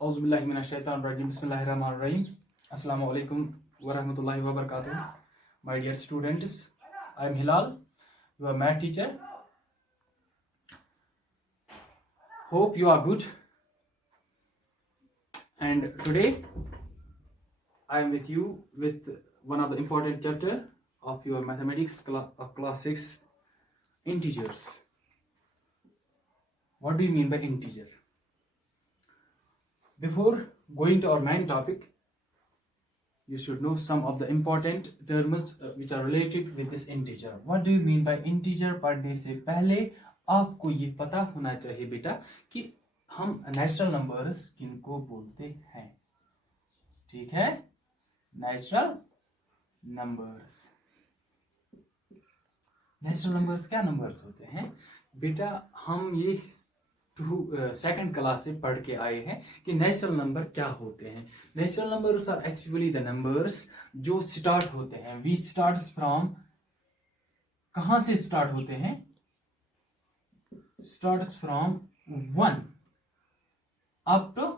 औज़ुबिल्लाहि मिनश्शैतानिर्रजीम बिस्मिल्लाहिर्रहमानिर्रहीम अस्सलामु अलैकुम वरहमतुल्लाहि वबरकातुहू. My dear students, I am Hilal, your math teacher. Hope you are good. And today I am with you with one of the important chapter of your mathematics class 6, integers. What do you mean by integer? Before going to our main topic, you should know some of the important terms which are related with this integer. What do you mean by integer? पढ़ने से पहले आपको ये पता होना चाहिए बेटा कि हम नेचुरल नंबर्स किनको बोलते हैं. ठीक है, नेचुरल नंबर्स. नेचुरल नंबर्स क्या नंबर्स होते हैं बेटा? हम ये सेकंड क्लास से पढ़ के आए हैं कि नेचुरल नंबर क्या होते हैं. Natural numbers are actually the numbers जो स्टार्ट होते हैं. वी स्टार्ट्स फ्रॉम, कहां से स्टार्ट होते हैं? Starts from 1 up to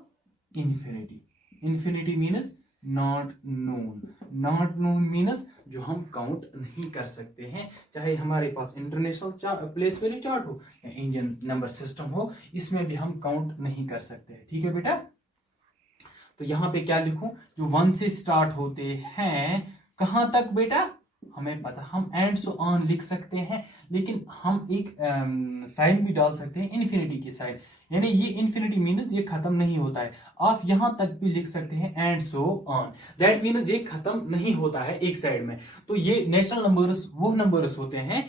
infinity. Infinity means not known. Not known means जो हम काउंट नहीं कर सकते हैं, चाहे हमारे पास इंटरनेशनल प्लेस वैल्यू चार्ट हो या इंडियन नंबर सिस्टम हो, इसमें भी हम काउंट नहीं कर सकते हैं. ठीक है बेटा, तो यहां पे क्या लिखूं? जो 1 से स्टार्ट होते हैं, कहां तक बेटा हमें पता, हम एंड सो ऑन लिख सकते हैं, लेकिन हम एक साइन भी डाल सकते हैं, इन्फिनिटी की साइन. यानी ये इन्फिनिटी मीन्स ये खत्म नहीं होता है. आप यहां तक भी लिख सकते हैं and so on. That means ये खत्म नहीं होता है एक साइड में. तो ये नेचुरल नंबर्स वो नंबर्स होते हैं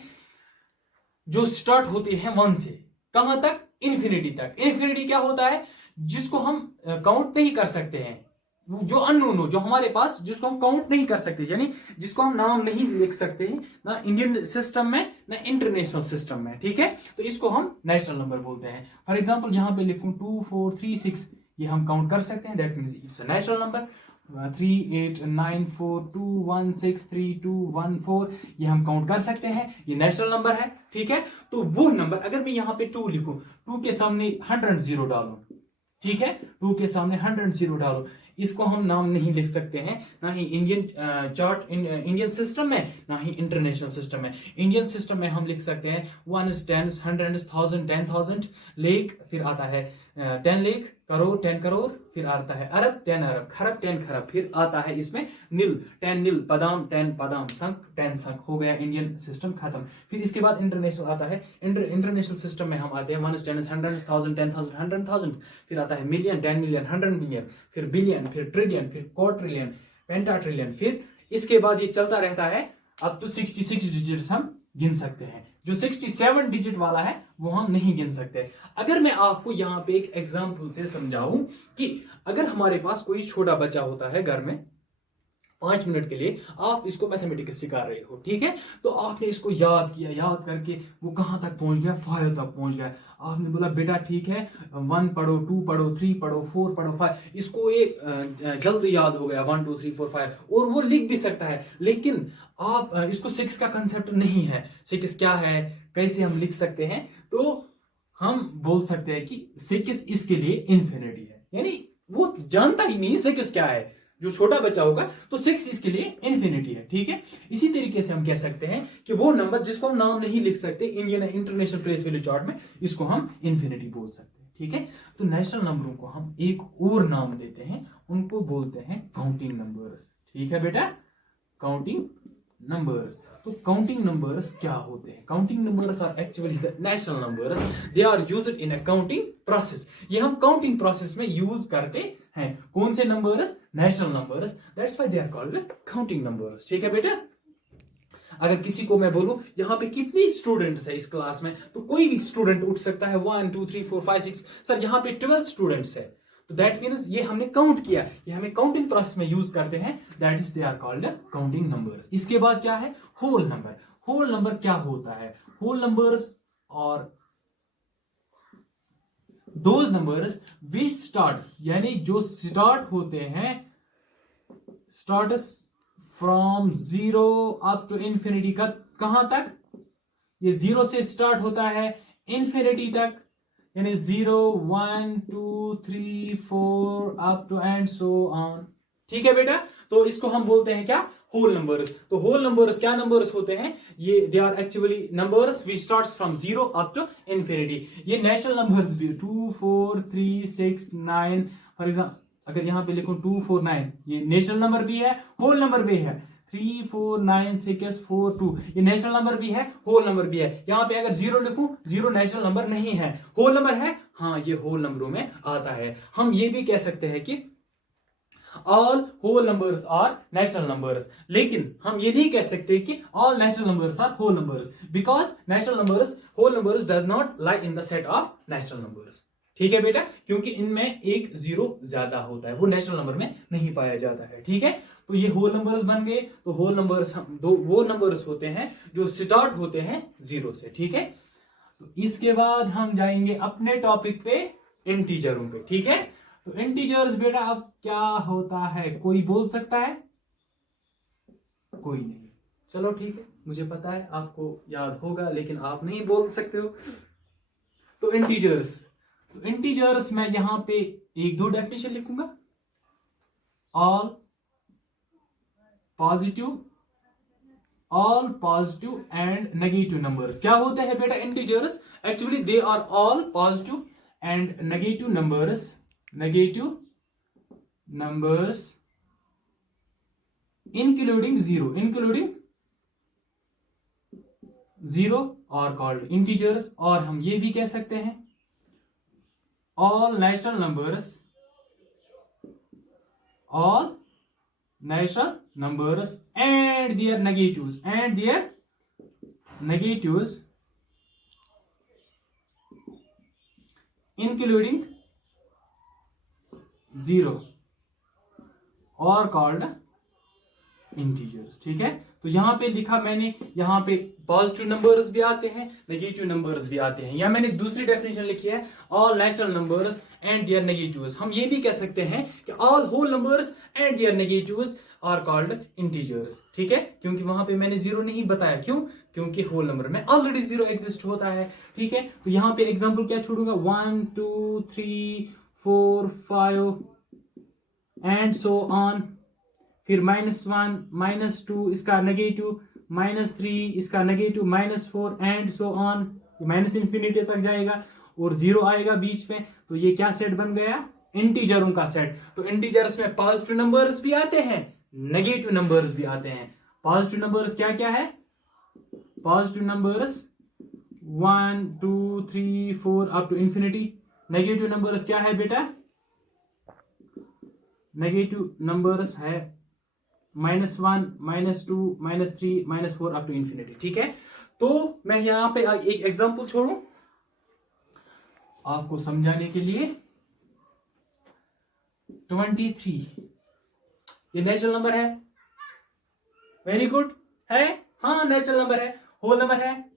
जो स्टार्ट होते हैं 1 से, कहां तक? इन्फिनिटी तक. इन्फिनिटी क्या होता है? जिसको हम काउंट नहीं कर सकते हैं, जो अननोन हो, जो हमारे पास, जिसको हम काउंट नहीं कर सकते, यानी जिसको हम नाम नहीं लिख सकते हैं, ना इंडियन सिस्टम में ना इंटरनेशनल सिस्टम में. ठीक है, तो इसको हम नेचुरल नंबर बोलते हैं. फॉर एग्जांपल यहां पे लिखूं 2 4 3 6, ये हम काउंट कर सकते हैं. That means it's a natural number. 3 8 9 4 2 1 6 3 2 1 4, ये हम काउंट कर सकते हैं, ये नेचुरल नंबर है. ठीक है, तो वो नंबर अगर मैं यहाँ पे 2 लिखूं, 2 के सामने 100 जीरो डालूं, ठीक है, 2 के सामने 100 जीरो डालो, इसको हम नाम नहीं लिख सकते हैं, ना ही इंडियन चार्ट इंडियन सिस्टम में, ना ही इंटरनेशनल सिस्टम में. इंडियन सिस्टम में हम लिख सकते हैं 1 10 100 1000 10,000, लेख, फिर आता है 10 लेख, करोड़ 10 करोड़, फिर आता है अरब 10 अरब, खरब 10 खरब, फिर आता है इसमें नील 10 नील, पदाम 10 पदाम, संख 10 संख. हो गया इंडियन सिस्टम खत्म. फिर इसके बाद इंटरनेशनल आता है. इंटरनेशनल सिस्टम में हम आते हैं 1 10 100 1000 10,000 100,000, फिर आता है मिलियन 10 मिलियन 100 मिलियन, फिर बिलियन, फिर ट्रिलियन, फिर क्वाड्रिलियन, पेंटा ट्रिलियन. फिर इसके बाद ये चलता रहता है अप टू 66 डिजिट्स हम गिन सकते हैं. जो 67 डिजिट वाला है वो हम नहीं गिन सकते. अगर मैं आपको यहाँ पे एक एग्जांपल से समझाऊं कि अगर हमारे पास कोई छोटा बच्चा होता है घर में, 5 मिनट के लिए आप इसको मैथमेटिक्स सिखा रहे हो, ठीक है, तो आपने इसको याद किया, याद करके वो कहां तक पहुंच गया? 5 तक पहुंच गया. आपने बोला बेटा ठीक है, 1 पढ़ो, 2 पढ़ो, 3 पढ़ो, 4 पढ़ो, 5, इसको एक जल्द याद हो गया 1 2 3 4 5, और वो लिख भी सकता है. लेकिन आप इसको 6 का कंसेप्ट नहीं है, 6 क्या है, कैसे हम लिख सकते हैं? तो हम बोल सकते हैं कि 6 इसके लिए इंफिनिटी है. यानी वो जानता ही नहीं 6 क्या है. जो छोटा बच्चा होगा तो 6 इसके लिए इंफिनिटी है. ठीक है, इसी तरीके से हम कह सकते हैं कि वो नंबर जिसको हम नाम नहीं लिख सकते Indian international place value chart में, इसको हम इंफिनिटी बोल सकते हैं. ठीक है, तो नेचुरल नंबरों को हम एक और नाम देते हैं, उनको बोलते हैं काउंटिंग नंबर्स. ठीक है बेटा, काउंटिंग नंबर्स. तो काउंटिंग नंबर्स क्या होते हैं? Counting numbers are actually the natural numbers. They are used in a counting process. ये हम काउंटिंग प्रोसेस में यूज करते हैं. कौन से numbers? Natural numbers. That's why they are called counting numbers. ठीक है बेटा, अगर किसी को मैं बोलूं यहाँ पे कितनी स्टूडेंट्स है इस क्लास में, तो कोई भी स्टूडेंट उठ सकता है 1 2 3 4 5 6. सर यहाँ पे 12 स्टूडेंट्स है, तो दैट मीन्स ये हमने काउंट किया, ये हमें काउंटिंग प्रोसेस में यूज करते हैं. That is they are called counting numbers. इसके बाद क्या है? Whole number. होल नंबर क्या होता है? होल नंबर्स और दोज नंबर्स विच स्टार्ट्स, यानी जो स्टार्ट होते हैं, starts from 0 up to infinity का, कहां तक? ये 0 से स्टार्ट होता है इंफिनिटी तक, यानी 0 1 2 3 4 up to and so on. ठीक है बेटा, तो इसको हम बोलते हैं क्या, होल नंबर्स। तो होल नंबर्स क्या नंबर्स होते हैं, ये they are actually numbers which starts from 0 up to infinity. ये नेचुरल नंबर्स भी 2 4 3 6 9 फॉर एग्जाम्पल, अगर यहाँ पे लिखूं 2 4 9, ये नेचुरल नंबर भी है, होल नंबर भी है। 3 4 9 6 4 2, ये नेचुरल नंबर भी है, होल नंबर भी है। यहाँ पे अगर 0 लिखूं, 0 नेचुरल नंबर नहीं है, होल नंबर है, हाँ ये होल नंबरों में आता है। हम ये भी कह सकते हैं कि all whole numbers are natural numbers, लेकिन हम ये नहीं कह सकते कि all natural numbers are whole numbers, because natural numbers, whole numbers does not lie in the set of natural numbers. ठीक है बेटा, क्योंकि इनमें एक जीरो ज्यादा होता है, वो नेचुरल नंबर में नहीं पाया जाता है। ठीक है, तो ये होल नंबर्स बन गए। तो होल नंबर्स दो वो नंबर्स होते हैं जो स्टार्ट होते हैं जीरो से। ठीक है, तो इसके बाद हम जाएंगे अपने टॉपिक पे, इंटीजरों पे। ठीक है, तो इंटीजर्स बेटा अब क्या होता है, कोई बोल सकता है? कोई नहीं, चलो ठीक है, मुझे पता है आपको याद होगा, लेकिन आप नहीं बोल सकते हो। तो इंटीजर्स मैं यहां पे एक दो डेफिनेशन लिखूंगा। All positive and negative numbers क्या होते हैं बेटा integers, actually they are all positive and negative numbers including zero are called integers। और हम ये भी कह सकते हैं all natural numbers and their negatives including zero are called integers. ठीक है, तो यहां पे लिखा मैंने, यहां पे पॉजिटिव नंबर्स भी आते हैं, नेगेटिव नंबर्स भी आते हैं, या मैंने दूसरी डेफिनेशन लिखी है all natural numbers and their negatives. हम ये भी कह सकते हैं कि all whole numbers and their negatives are called integers. ठीक है, क्योंकि वहां पे मैंने जीरो नहीं बताया, क्यों, क्योंकि होल नंबर में ऑलरेडी जीरो एग्जिस्ट होता है। ठीक है, तो यहां पे एग्जांपल क्या छोड़ूंगा, 1 2 3 4 5 एंड सो ऑन। फिर -1 -2 इसका नेगेटिव, -3 इसका negative, -4 and so on, minus infinity तक जाएगा और जीरो आएगा बीच में। तो ये क्या सेट बन गया, इंटीजरों का सेट। तो इंटीजर्स में पॉजिटिव नंबर्स भी आते हैं, नेगेटिव नंबर्स भी आते हैं। पॉजिटिव नंबर्स क्या क्या है, positive numbers 1 2 3 4 up to infinity. Negative numbers क्या है बेटा, नेगेटिव नंबर्स है -1 -2 -3 -4 अप टू इंफिनिटी। ठीक है, तो मैं यहां पे एक एग्जांपल छोड़ू आपको समझाने के लिए। 23 ये नेचुरल नंबर है, वेरी गुड है, हाँ नेचुरल नंबर है, होल नंबर है,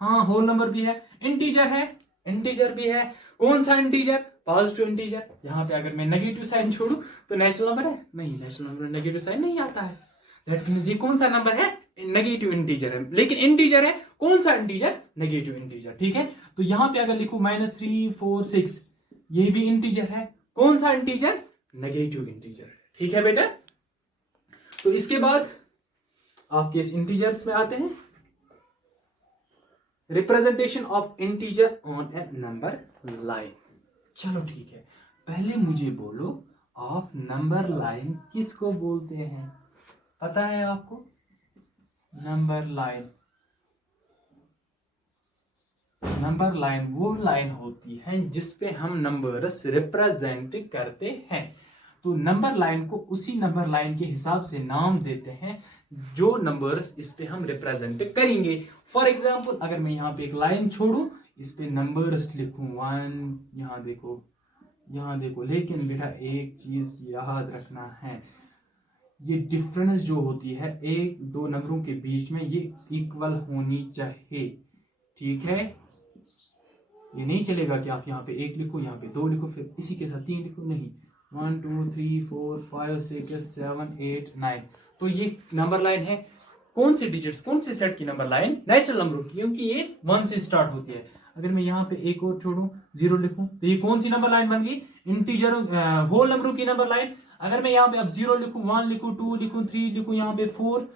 हाँ होल नंबर भी है, इंटीजर है, इंटीजर भी है। कौन सा इंटीजर, पॉजिटिव इंटीजर। यहां पे अगर मैं नेगेटिव साइन छोड़ू तो नेचुरल नंबर है, नहीं नेचुरल नंबर नेगेटिव साइन नहीं आता है। दैट मींस ये कौन सा नंबर है, नेगेटिव इंटीजर है, लेकिन इंटीजर है। कौन सा इंटीजर, नेगेटिव इंटीजर। ठीक है, तो यहां पे अगर लिखूं -3 4 6, ये भी इंटीजर है। कौन सा इंटीजर, नेगेटिव इंटीजर। ठीक है बेटा, तो इसके बाद आपके इस इंटीजर्स में आते हैं, representation of integer on A number line. चलो ठीक है, पहले मुझे बोलो आप नंबर लाइन किसको बोलते हैं, पता है आपको? नंबर लाइन वो लाइन होती है जिसपे हम नंबर्स रिप्रेजेंट करते हैं। तो नंबर लाइन को उसी नंबर लाइन के हिसाब से नाम देते हैं जो नंबर्स इस पे हम रिप्रेजेंट करेंगे। फॉर एग्जांपल अगर मैं यहाँ पे एक लाइन छोड़ू, इस पे नंबर्स लिखूं 1, यहाँ देखो, लेकिन बेटा एक चीज याद रखना है, ये डिफरेंस जो होती है एक दो नंबरों के बीच में, ये इक्वल होनी चाहिए। ठीक है, ये नहीं चलेगा कि आप यहाँ पे 1 लिखो, यहाँ पे 2 लिखो, फिर इसी के साथ 3 लिखो, नहीं। 1 2 3 4 5 6 7 8 9, तो ये नंबर लाइन है। कौन से डिजिट्स, कौन से सेट की नंबर लाइन, नेचुरल नंबरों की, क्योंकि ये 1 से स्टार्ट होती है। अगर मैं यहाँ पे एक और छोड़ू 0 लिखूं तो ये कौन सी नंबर लाइन बन गई? इंटीजर होल नंबरों की नंबर लाइन। अगर मैं यहाँ पे अब 0 लिखूं, 1 लिखूं, 2 लिखूं, 3 लिखूं, यहाँ पे 4,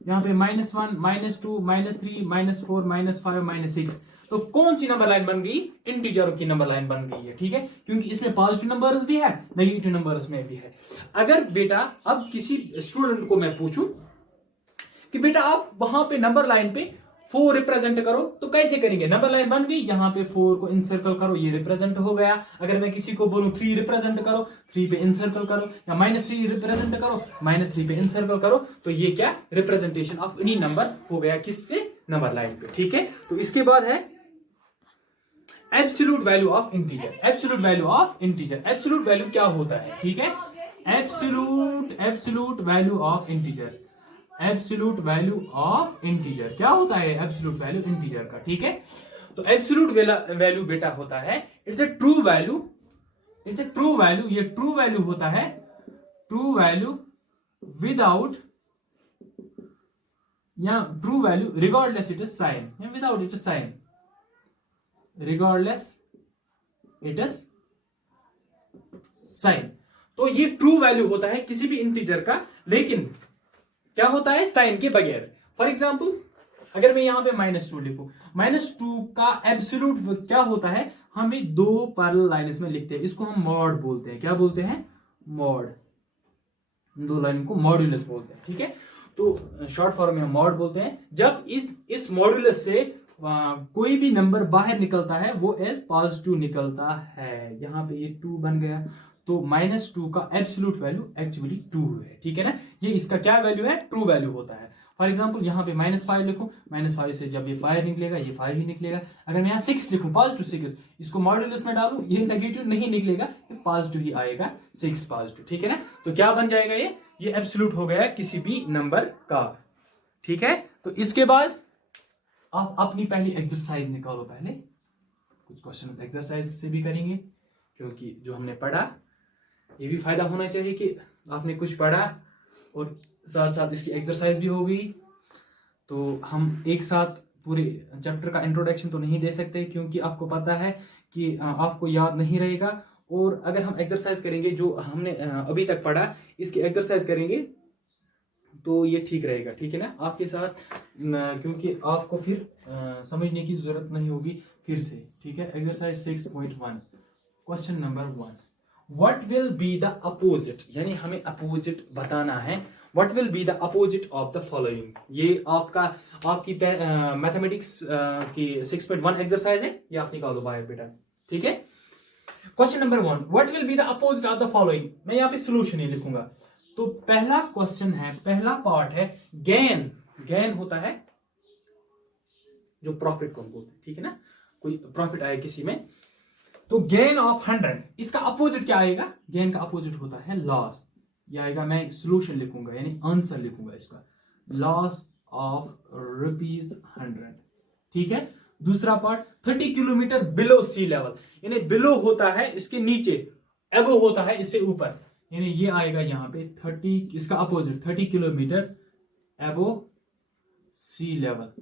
यहाँ पे -1, -2, -3, -4, -5, -6, तो कौन सी नंबर लाइन बन गई? इंटीजर की नंबर लाइन बन गई है। ठीक है, क्योंकि इसमें पॉजिटिव नंबर्स भी है, नेगेटिव नंबर्स में भी है। अगर बेटा अब किसी स्टूडेंट को मैं पूछूं कि बेटा आप वहां पे नंबर लाइन पे 4 रिप्रेजेंट करो, तो कैसे करेंगे? नंबर लाइन बन गई, यहाँ पे 4 को इंसर्कल करो, ये रिप्रेजेंट हो गया। अगर मैं किसी को बोलूं 3 रिप्रेजेंट करो, 3 पे इंसर्कल करो, या -3 रिप्रेजेंट करो, -3 पे इंसर्कल करो, तो ये क्या? रिप्रेजेंटेशन ऑफ एनी नंबर हो गया किससे? नंबर लाइन पे। ठीक है, तो इसके बाद है absolute value of integer. Absolute value of integer, absolute value क्या होता है? ठीक है, absolute value of integer, absolute value of integer क्या होता है? एब्सोल्यूट वैल्यू इंटीजर का। ठीक है, तो एब्सोल्यूट वैल्यू बेटा होता है, it's a true value, it's a true value, ये ट्रू वैल्यू होता है, ट्रू वैल्यू विदाउट, या true value regardless it is sign, या without it is sign, regardless it is sign. तो ये ट्रू वैल्यू होता है किसी भी इंटीजर का, लेकिन क्या होता है? साइन के बगैर। फॉर एग्जाम्पल अगर मैं यहां पे -2 लिखूं, -2 का एब्सोल्यूट क्या होता है? हमें 2 पैरेलल लाइन्स में लिखते हैं, इसको हम मॉड बोलते हैं। क्या बोलते हैं? मॉड। 2 लाइन को मॉड्यूलस बोलते हैं। ठीक है, तो शॉर्ट फॉर्म में हम मॉड बोलते हैं। जब इस मॉड्यूलस से कोई भी नंबर बाहर निकलता है वो एज पॉजिटिव निकलता है। यहाँ पे ये 2 बन गया, तो -2 का एब्सोल्यूट वैल्यू एक्चुअली 2 है। ठीक है ना, ये इसका क्या वैल्यू है? ट्रू वैल्यू होता है। फॉर एग्जांपल यहाँ पे -5 लिखूं, -5 से जब ये 5 निकलेगा, ये 5 ही निकलेगा। अगर मैं यहाँ 6 लिखूं, पॉजिटिव 6, इसको मॉड्यूलस में डालूं, ये नेगेटिव नहीं निकलेगा, ये पॉजिटिव ही आएगा, 6 पॉजिटिव। ठीक है ना, तो क्या बन जाएगा? ये एब्सोल्यूट हो गया किसी भी नंबर का। ठीक है, तो इसके बाद आप अपनी पहली एक्सरसाइज निकालो। पहले कुछ क्वेश्चन एक्सरसाइज से भी करेंगे, क्योंकि जो हमने पढ़ा ये भी फायदा होना चाहिए कि आपने कुछ पढ़ा और साथ साथ इसकी एक्सरसाइज भी हो गई। तो हम एक साथ पूरे चैप्टर का इंट्रोडक्शन तो नहीं दे सकते, क्योंकि आपको पता है कि आपको याद नहीं रहेगा। और अगर हम एक्सरसाइज करेंगे, जो हमने अभी तक पढ़ा, इसकी एक्सरसाइज करेंगे तो ये ठीक रहेगा। ठीक है ना, आपके साथ, क्योंकि आपको फिर समझने की जरूरत नहीं होगी फिर से। ठीक है, exercise 6.1 question number 1, what will be the opposite, यानी हमें अपोजिट बताना है। What will be the opposite of the following. ये आपकी मैथमेटिक्स की 6.1 एक्सरसाइज है, ये आप निकाल दो बाहर बेटा। ठीक है, question number 1, what will be the opposite of the following. मैं यहाँ पे सोल्यूशन ही लिखूंगा। तो पहला क्वेश्चन है, पहला पार्ट है गेन। गेन होता है जो प्रॉफिट को बोलते हैं। ठीक है ना, कोई प्रॉफिट आए किसी में, तो गेन ऑफ 100, इसका अपोजिट क्या आएगा? गेन का अपोजिट होता है लॉस। ये आएगा, मैं सोल्यूशन लिखूंगा यानी आंसर लिखूंगा इसका, लॉस ऑफ ₹100। ठीक है, दूसरा पार्ट 30 किलोमीटर बिलो सी लेवल, यानी बिलो होता है इसके नीचे, एबो होता है इससे ऊपर, यानी ये आएगा यहाँ पे 30, इसका अपोजिट 30 किलोमीटर एबो सी लेवल,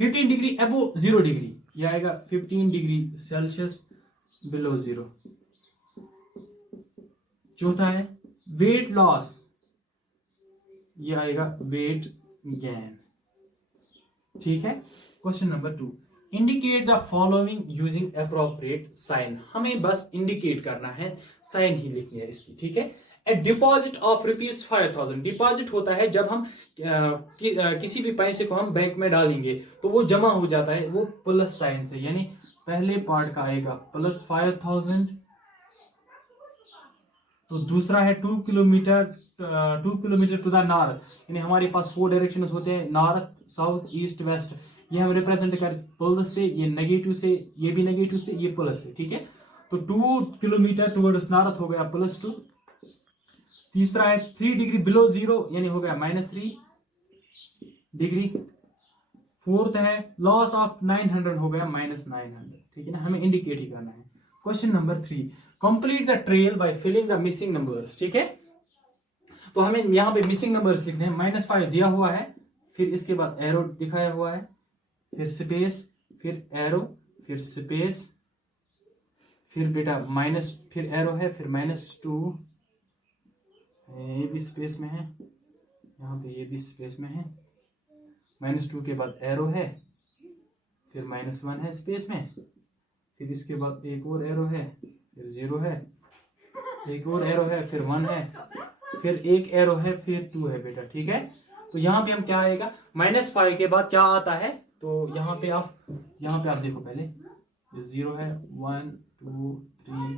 15 डिग्री एबो 0 डिग्री, ये आएगा 15 डिग्री सेल्सियस बिलो 0। चौथा है वेट लॉस, ये आएगा वेट गेन। ठीक है, question number 2, indicate the following using appropriate sign. हमें बस इंडिकेट करना है, साइन ही लिखनी है इसकी। ठीक है, ए डिपॉजिट ऑफ ₹5000, डिपॉजिट होता है जब हम किसी भी पैसे को हम बैंक में डालेंगे तो वो जमा हो जाता है, वो प्लस साइन से, यानी पहले पार्ट का आएगा +5000। तो दूसरा है 2 किलोमीटर टू द नॉर्थ, यानी हमारे पास 4 डायरेक्शन होते हैं, नॉर्थ, साउथ, ईस्ट, वेस्ट। ये हम रिप्रेजेंट कर प्लस से, ये नेगेटिव से, ये भी नेगेटिव से, ये प्लस से। ठीक है, तो 2 किलोमीटर टुवर्ड्स नॉर्थ हो गया +2। तीसरा है 3 डिग्री बिलो 0, यानी हो गया -3 डिग्री। फोर्थ है लॉस ऑफ 900, हो गया -900। ठीक है ना, हमें इंडिकेट ही करना है। Question number 3, complete the trail by filling the missing numbers. ठीक है, तो हमें यहाँ पे मिसिंग नंबर्स लिखने हैं। -5 दिया हुआ है, फिर इसके बाद एरो दिखाया हुआ है, फिर स्पेस, फिर एरो, फिर स्पेस, फिर बेटा माइनस, फिर एरो है, फिर -2, ये भी स्पेस में है, यहाँ पे ये भी स्पेस में है, -2 के बाद एरो है, फिर -1 है स्पेस में, फिर इसके बाद एक और एरो है, फिर 0 है, एक और एरो है, फिर 1 है, फिर एक एरो है, फिर 2 है बेटा। ठीक है, तो यहाँ पे हम क्या आएगा, -5 के बाद क्या आता है, तो यहाँ पे आप देखो पहले, ये 0 है, 1 2 3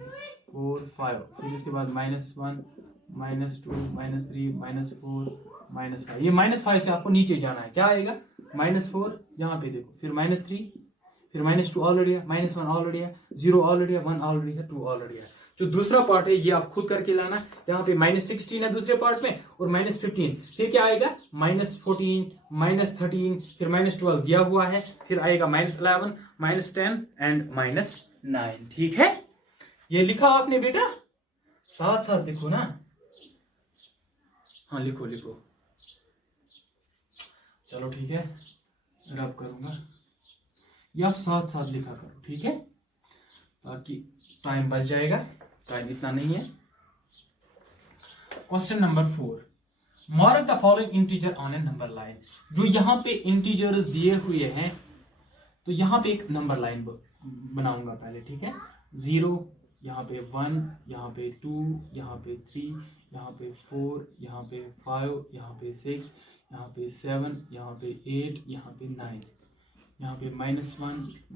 4 5, फिर इसके बाद -1 -2 -3 -4 -5, ये -5 से आपको नीचे जाना है, क्या आएगा, -4, यहाँ पे देखो, फिर -3, फिर -2 ऑलरेडी है, -1 ऑलरेडी है, 0 ऑलरेडी है, 1 ऑलरेडी है, 2 ऑलरेडी है। जो दूसरा पार्ट है ये आप खुद करके लाना, यहाँ पे -16 है दूसरे पार्ट में और -15, फिर क्या आएगा, -14 -13, फिर -12 दिया हुआ है, फिर आएगा -11 -10 एंड -9। ठीक है, ये लिखा आपने बेटा, साथ साथ लिखो ना, हाँ लिखो लिखो, चलो ठीक है, रब करूंगा, ये आप साथ साथ लिखा करो, ठीक है, ताकि टाइम बच जाएगा, टाइम इतना नहीं है। Question number 4, mark the following integer on A number line. जो यहाँ पे इंटीजर्स दिए हुए हैं, तो यहाँ पे एक नंबर लाइन बनाऊंगा पहले, ठीक है, 0, यहाँ पे 1, यहाँ पे 2, यहाँ पे 3, यहाँ पे 4, यहाँ पे 5, यहाँ पे 6, यहाँ पे 7, यहाँ पे 8, यहाँ पे 9, यहाँ पे -1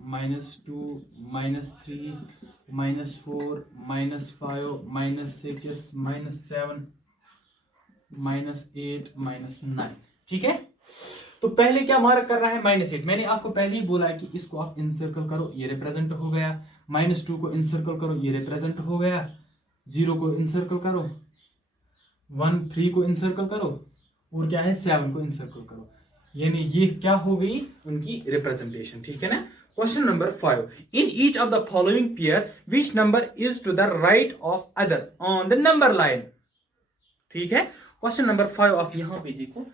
-2 -3 -4 -5 -6 -7 -8 -9। ठीक है, तो पहले क्या मार्क कर रहा है, -8। मैंने आपको पहले ही बोला है कि इसको आप इनसर्कल करो, ये रिप्रेजेंट हो गया, -2 को इनसर्कल करो, ये रिप्रेजेंट हो गया, 0 को इनसर्कल करो, 1 3 को इनसर्कल करो, और क्या है 7 को इनसर्कल करो, यानी ये क्या हो गई उनकी रिप्रेजेंटेशन। ठीक है ना। Question number 5, in each of the following pair which number is to the right of other on the number line. ठीक है, क्वेश्चन नंबर 5 आप यहां पे देखो,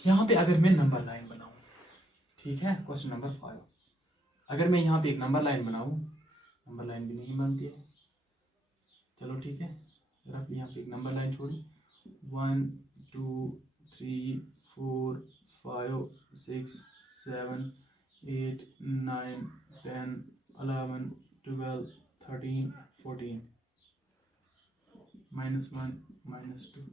यहां पे अगर मैं नंबर लाइन बनाऊं, ठीक है, क्वेश्चन नंबर 5, अगर मैं यहां पे एक नंबर लाइन बनाऊं, नंबर लाइन भी नहीं बनती है, चलो ठीक है, आप यहाँ पे एक नंबर लाइन छोड़ी, 1 2 3 4 5 6 7 8 9 10 11 12 13 14, -1 -2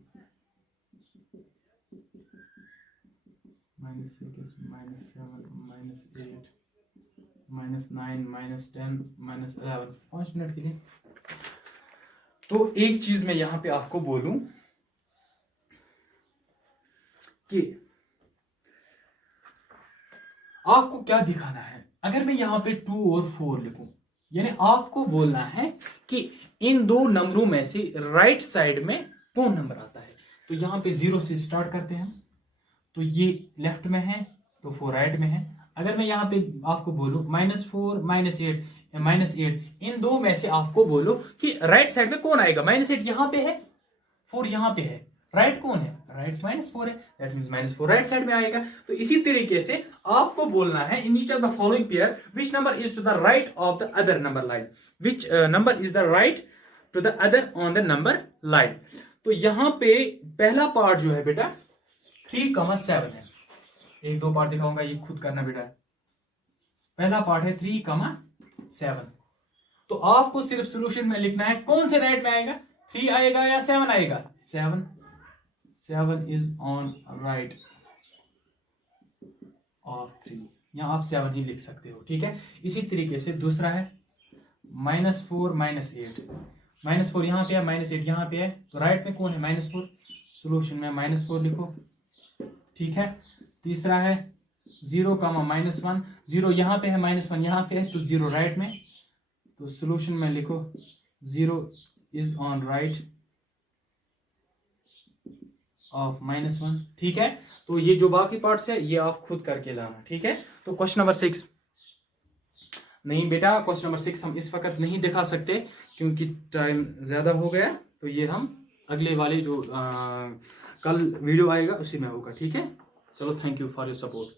-7 -8 -9 -10 -11, 5 मिनट के लिए। तो एक चीज मैं यहां पे आपको बोलूं कि आपको क्या दिखाना है, अगर मैं यहां पे 2 और 4 लिखूं, यानी आपको बोलना है कि इन दो नंबरों में से राइट साइड में कौन नंबर आता है। तो यहां पे 0 से स्टार्ट करते हैं, तो ये लेफ्ट में है, तो 4 राइट में है। अगर मैं यहाँ पे आपको बोलूं -4 -8 इन दो में से आपको बोलो कि राइट साइड में कौन आएगा, -8 यहाँ पे है, 4 यहाँ पे है, राइट कौन है, राइट -4 है, दैट मींस -4 राइट साइड में आएगा। तो इसी तरीके से आपको बोलना है in each of the following pair which number is to the right of the other number line, which number is the right to the other on the number line. तो यहाँ पे पहला पार्ट जो है बेटा 3,7 है, एक दो पार्ट दिखाऊंगा, ये खुद करना बेटा। पहला पार्ट है 3,7, तो आपको सिर्फ सॉल्यूशन में लिखना है कौन से राइट में आएगा, 3 आएगा या 7 आएगा, 7 इज ऑन राइट ऑफ 3, यहां आप 7 ही लिख सकते हो। ठीक है, इसी तरीके से दूसरा है -4 -8, -4 यहाँ पे है, -8 यहाँ पे है, तो राइट में कौन है, -4, सॉल्यूशन में -4 लिखो। ठीक है, तीसरा है 0, -1, 0 यहाँ पे है, -1 यहाँ पे है, तो 0 राइट में, तो सॉल्यूशन में लिखो 0 इज ऑन राइट ऑफ -1। ठीक है, तो ये जो बाकी पार्ट्स है ये आप खुद करके लाना। ठीक है, तो क्वेश्चन नंबर 6 नहीं बेटा, क्वेश्चन नंबर 6 हम इस वक्त नहीं दिखा सकते क्योंकि टाइम ज्यादा हो गया, तो ये हम अगले वाले जो कल वीडियो आएगा उसी में होगा। ठीक है, चलो, thank you for your support.